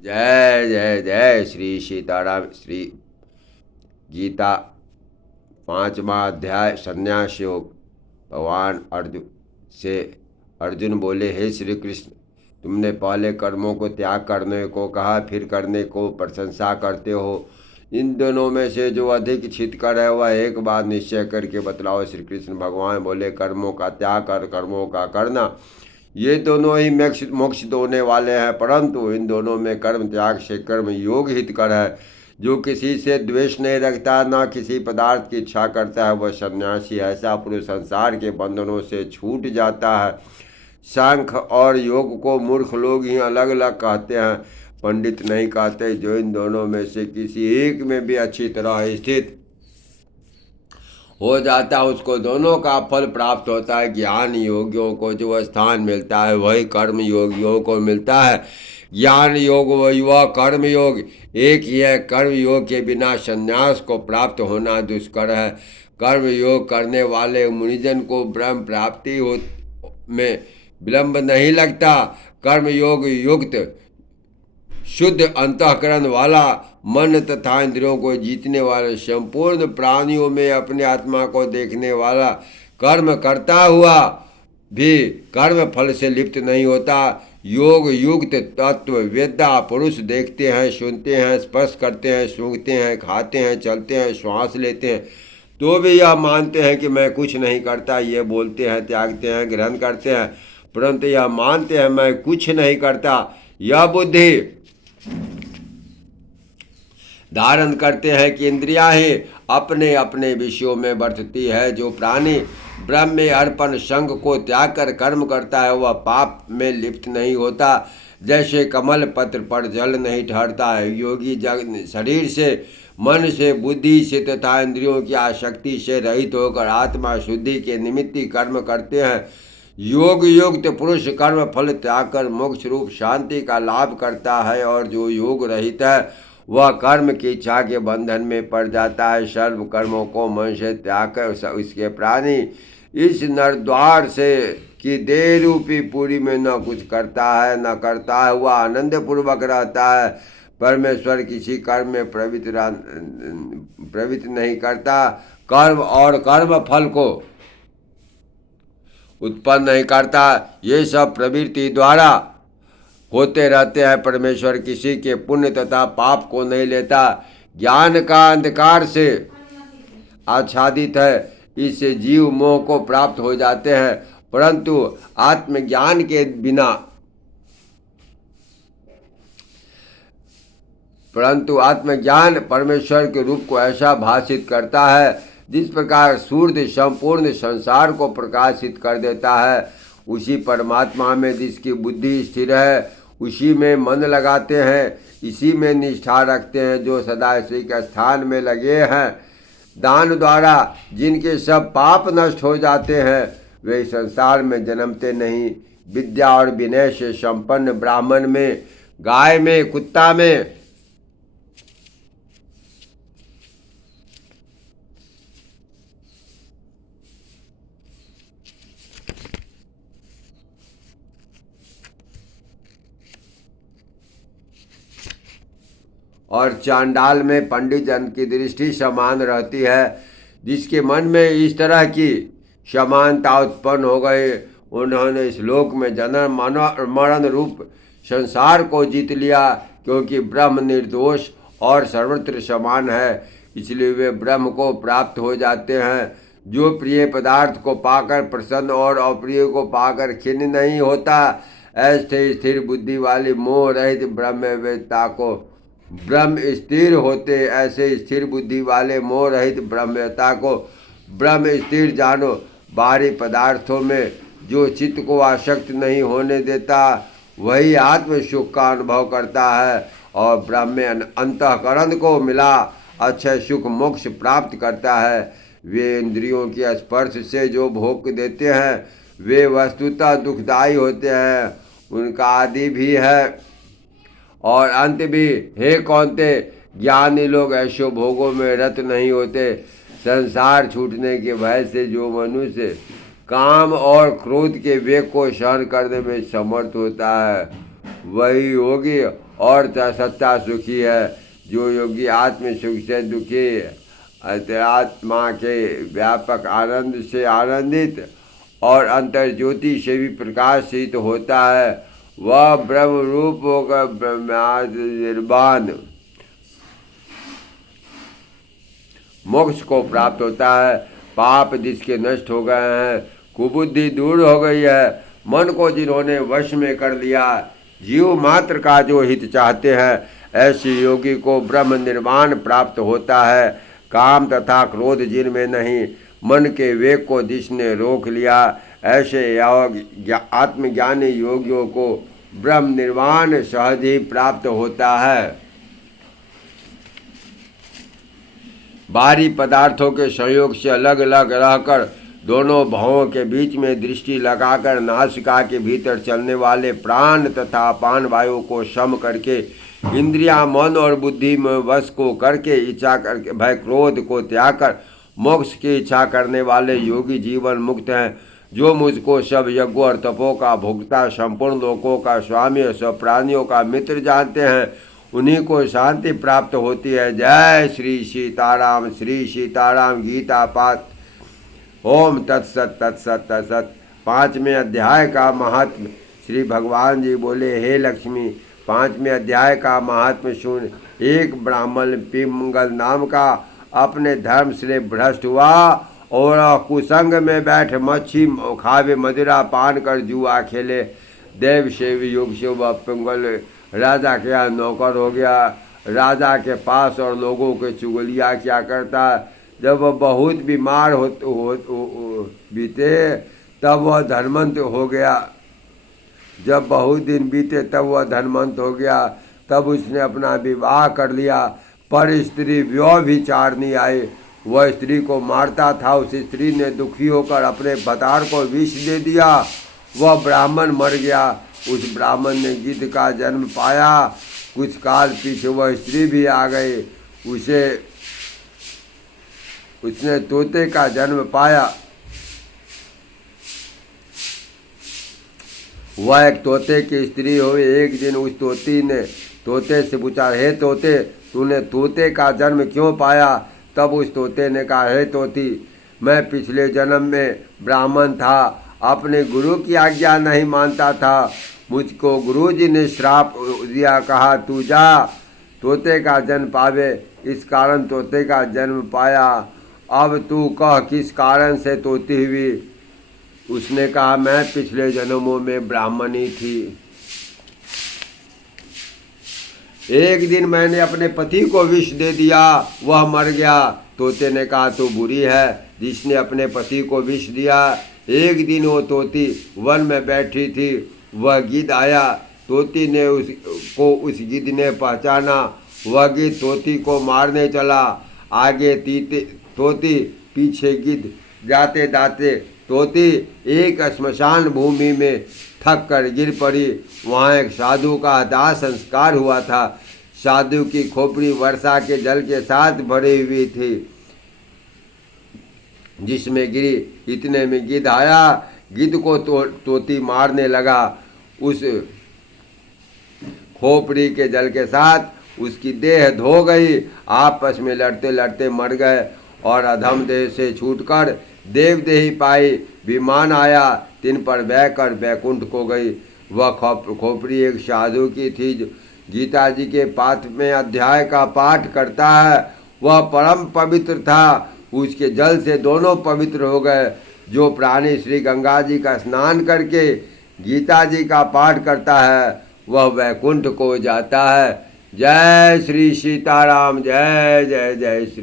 जय जय जय श्री सीताराम। श्री गीता 5वां अध्याय संन्यास योग। भगवान अर्जुन से अर्जुन बोले, हे श्री कृष्ण, तुमने पहले कर्मों को त्याग करने को कहा, फिर करने को प्रशंसा करते हो। इन दोनों में से जो अधिक हितकर है वह एक बात निश्चय करके बतलाओ। श्री कृष्ण भगवान बोले, कर्मों का त्याग कर कर्मों का करना, ये दोनों ही मोक्ष देने वाले हैं, परंतु इन दोनों में कर्म त्याग से कर्म योग हितकर है। जो किसी से द्वेष नहीं रखता, न किसी पदार्थ की इच्छा करता है, वह सन्यासी ऐसा पुरुष संसार के बंधनों से छूट जाता है। सांख्य और योग को मूर्ख लोग ही अलग अलग कहते हैं, पंडित नहीं कहते। जो इन दोनों में से किसी एक में भी अच्छी तरह स्थित हो जाता है, उसको दोनों का फल प्राप्त होता है। ज्ञान योगियों को जो स्थान मिलता है वही कर्म योगियों को मिलता है। ज्ञान योग व कर्म योग एक ही है। कर्म योग के बिना संन्यास को प्राप्त होना दुष्कर है। कर्म योग करने वाले मुनिजन को ब्रह्म प्राप्ति में विलंब नहीं लगता। कर्म योग युक्त शुद्ध अंतःकरण वाला, मन तथा इंद्रियों को जीतने वाला, संपूर्ण प्राणियों में अपने आत्मा को देखने वाला, कर्म करता हुआ भी कर्म फल से लिप्त नहीं होता। योग युक्त तत्व वेदा पुरुष देखते हैं, सुनते हैं, स्पर्श करते हैं, सूंघते हैं, खाते हैं, चलते हैं, श्वास लेते हैं, तो भी यह मानते हैं कि मैं कुछ नहीं करता। ये बोलते हैं, त्यागते हैं, ग्रहण करते हैं, परंतु यह मानते हैं मैं कुछ नहीं करता। यह बुद्धि धारण करते हैं कि इंद्रियां ही अपने अपने विषयों में बरतती है। जो प्राणी ब्रह्म में अर्पण संग को त्याग कर कर्म करता है वह पाप में लिप्त नहीं होता। जैसे कमल पत्र पर जल नहीं ठहरता है। योगी जग शरीर से, मन से, बुद्धि से तथा इंद्रियों की आसक्ति से रहित होकर आत्मा शुद्धि के निमित्त कर्म करते हैं। योग युक्त पुरुष कर्म फल त्याग कर मोक्ष रूप शांति का लाभ करता है, और जो योग रहित है वह कर्म की इच्छा के बंधन में पड़ जाता है। सर्व कर्मों को मन से त्याग कर इसके प्राणी इस नरद्वार से कि देह रूपी पूरी में न कुछ करता है न करता है, वह आनंद पूर्वक रहता है। परमेश्वर किसी कर्म में प्रवृत्त नहीं करता। कर्म और कर्म फल को उत्पन्न नहीं करता। ये सब प्रवृत्ति द्वारा होते रहते हैं। परमेश्वर किसी के पुण्य तथा पाप को नहीं लेता। ज्ञान का अंधकार से आच्छादित है, इससे जीव मोह को प्राप्त हो जाते हैं, परंतु आत्मज्ञान के बिना परंतु आत्मज्ञान परमेश्वर के रूप को ऐसा भाषित करता है जिस प्रकार सूर्य संपूर्ण संसार को प्रकाशित कर देता है। उसी परमात्मा में जिसकी बुद्धि स्थिर है, उसी में मन लगाते हैं, इसी में निष्ठा रखते हैं। जो सदा इसी के स्थान में लगे हैं, दान द्वारा जिनके सब पाप नष्ट हो जाते हैं, वे संसार में जन्मते नहीं। विद्या और विनय से संपन्न ब्राह्मण में, गाय में, कुत्ता में, और चांडाल में पंडित जन की दृष्टि समान रहती है। जिसके मन में इस तरह की समानता उत्पन्न हो गई, उन्होंने इस लोक में जन्म मरण रूप संसार को जीत लिया। क्योंकि ब्रह्म निर्दोष और सर्वत्र समान है, इसलिए वे ब्रह्म को प्राप्त हो जाते हैं। जो प्रिय पदार्थ को पाकर प्रसन्न और अप्रिय को पाकर खिन्न नहीं होता, ऐसे स्थिर बुद्धि वाली मोह रहित ब्रह्मवेत्ता को ब्रह्म स्थिर होते। ऐसे स्थिर बुद्धि वाले मोह रहित ब्रह्मवेत्ता को ब्रह्म स्थिर जानो। बाहरी पदार्थों में जो चित्त को आसक्त नहीं होने देता, वही आत्म सुख का अनुभव करता है और ब्रह्म में अंतःकरण को मिला अक्षय सुख मोक्ष प्राप्त करता है। वे इंद्रियों के स्पर्श से जो भोग देते हैं वे वस्तुतः दुखदायी होते हैं। उनका आदि भी है और अंत भी। हे कौन्ते, ज्ञानी लोग ऐसे भोगों में रत नहीं होते। संसार छूटने के भय से जो मनुष्य काम और क्रोध के वेग को सहन करने में समर्थ होता है, वही योगी और सत्ता सुखी है। जो योगी आत्म सुख से दुखी, अंतरात्मा के व्यापक आनंद से आनंदित और अंतर ज्योति से भी प्रकाशित होता है, वह ब्रह्म रूप होकर ब्रह्माद निर्वाण मोक्ष को प्राप्त होता है। पाप जिसके नष्ट हो गए हैं, कुबुद्धि दूर हो गई है, मन को जिन्होंने वश में कर लिया, जीव मात्र का जो हित चाहते हैं, ऐसे योगी को ब्रह्म निर्वाण प्राप्त होता है। काम तथा क्रोध जिनमें नहीं, मन के वेग को जिसने रोक लिया, ऐसे आत्मज्ञानी योगियों को ब्रह्म निर्वाण सहज ही प्राप्त होता है। बाहरी पदार्थों के संयोग से अलग अलग रहकर दोनों भावों के बीच में दृष्टि लगाकर नासिका के भीतर चलने वाले प्राण तथा अपान वायु को सम करके इंद्रियां, मन और बुद्धि में वश को करके इच्छा करके भय क्रोध को त्याग कर मोक्ष की इच्छा करने वाले योगी जीवन मुक्त हैं। जो मुझको सब यज्ञों और तपों का भोक्ता, संपूर्ण लोकों का स्वामी और सब प्राणियों का मित्र जानते हैं, उन्हीं को शांति प्राप्त होती है। जय श्री सीताराम। श्री सीताराम गीता पाठ। ओम तत्सत तत्सत तत्सत। 5वें अध्याय का महात्म। श्री भगवान जी बोले, हे लक्ष्मी, 5वें अध्याय का महात्म सुन। एक ब्राह्मण पिंगल नाम का अपने धर्म से भ्रष्ट हुआ और कुसंग में बैठ मच्छी खावे, मदिरा पान कर जुआ खेले। देव सेवी युग से वह पिंगल राजा के यहाँ नौकर हो गया। राजा के पास और लोगों के चुगलिया क्या करता। जब वह बहुत बीमार बीते तब वह धनवंत हो गया। जब बहुत दिन बीते तब वह धनवंत हो गया। तब उसने अपना विवाह कर लिया, पर स्त्री व्यभिचारिणी आई। वह स्त्री को मारता था। उस स्त्री ने दुखी होकर अपने भतार को विष दे दिया। वह ब्राह्मण मर गया। उस ब्राह्मण ने गिद्ध का जन्म पाया। कुछ काल पीछे वह स्त्री भी आ गई। उसने तोते का जन्म पाया। वह एक तोते की स्त्री हुई। एक दिन उस तोती ने तोते से पूछा, हे तोते, तूने तोते का जन्म क्यों पाया? तब उस तोते ने कहा, हे तोती, मैं पिछले जन्म में ब्राह्मण था, अपने गुरु की आज्ञा नहीं मानता था। मुझको गुरुजी ने श्राप दिया, कहा तू जा तोते का जन्म पावे। इस कारण तोते का जन्म पाया। अब तू कह किस कारण से तोती हुई? उसने कहा, मैं पिछले जन्मों में ब्राह्मणी थी। एक दिन मैंने अपने पति को विष दे दिया, वह मर गया। तोते ने कहा, तू बुरी है जिसने अपने पति को विष दिया। एक दिन वो तोती वन में बैठी थी, वह गिद्ध आया। तोती ने उस गिद्ध ने पहचाना। वह गिद्ध तोती को मारने चला। आगे तोती, पीछे गिद्ध। जाते जाते तोती एक श्मशान भूमि में थक कर गिर पड़ी। वहाँ एक साधु का दाह संस्कार हुआ था। साधु की खोपड़ी वर्षा के जल के साथ भरी हुई थी, जिसमें गिरी। इतने में गिद्ध आया। गिद्ध को तोती मारने लगा। उस खोपड़ी के जल के साथ उसकी देह धो गई। आपस में लड़ते लड़ते मर गए और अधम देह से छूटकर देवदेही पाई। विमान आया, तिन पर बहकर बैकुंठ को गई। वह खोपड़ी एक साधु की थी जो गीता जी के 5वें अध्याय का पाठ करता है। वह परम पवित्र था। उसके जल से दोनों पवित्र हो गए। जो प्राणी श्री गंगा जी का स्नान करके गीता जी का पाठ करता है, वह वैकुंठ को जाता है। जय श्री सीताराम। जय जय जय श्री।